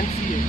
NCA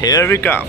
Here we come,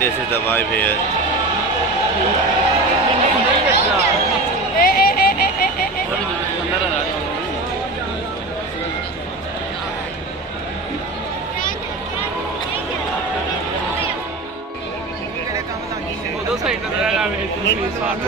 This is the vibe here.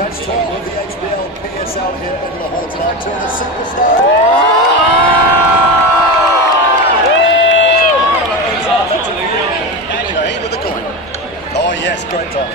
Match 12 of the HBL PSL here in Lahore tonight. Two of the superstars. Shaheen with the coin. Oh yes, great time.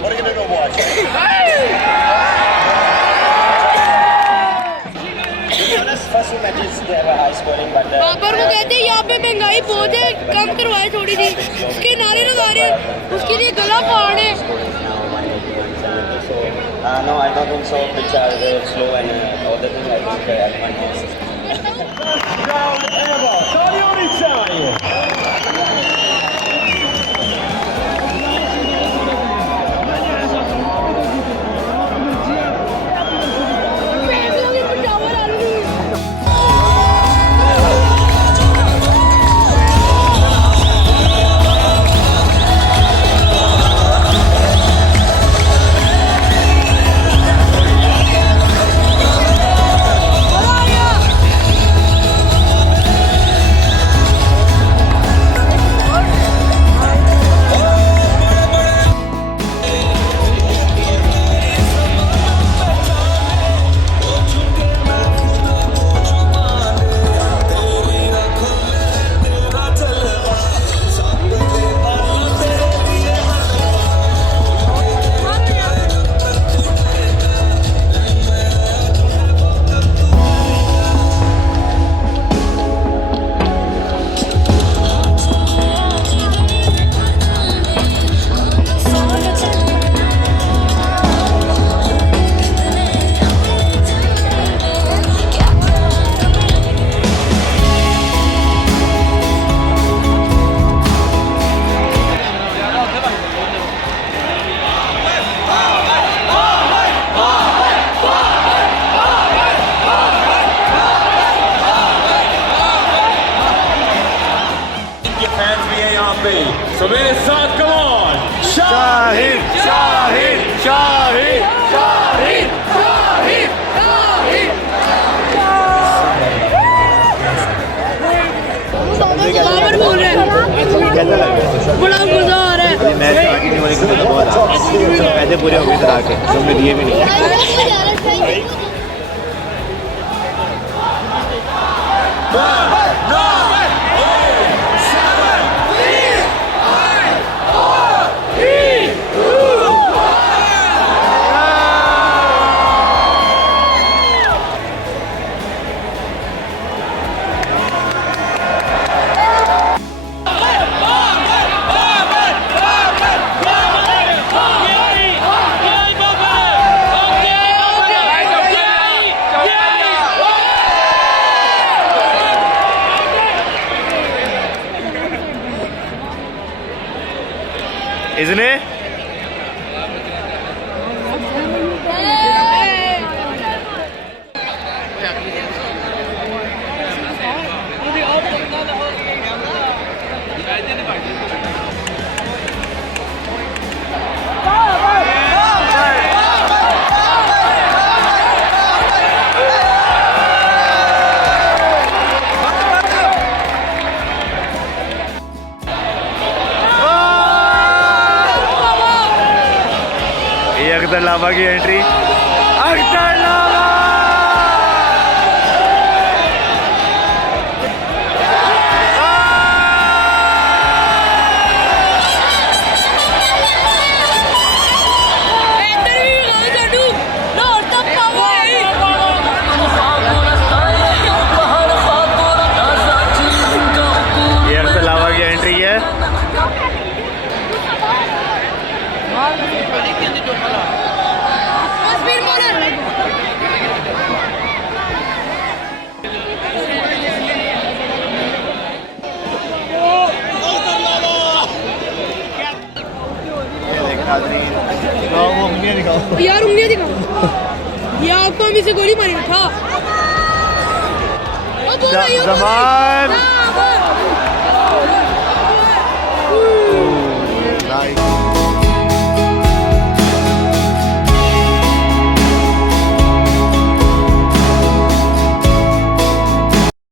What are you going to watch? First two matches they were high scoring, but पापर को कहते हैं यहाँ पे महंगाई बहुत है, कम करवाए थोड़ी सी, उसके नारे लगा रहे हैं, उसके लिए गला फाड़ है. no, I don't think so. Pitch are very slow and all the things I think advantage. So मेरे साथ come on. शाहिद शाहिद शाहिद शाहिद शाहिद शाहिद बाबर बोल रहे हैं, कैसा लग रहा है? बड़ा मजा आ रहा है. मैच आगे नहीं होने की तो बहुत पैसे पूरे हो गए इधर आके जो मैं दिए भी नहीं. Isn't it? ये अख्तर लावा की एंट्री. अख्तर लावा ये अख्तर लावा की एंट्री है. यार उंगलियां दिखाओ, ये आपको हम इसे गोली मारी था. जमान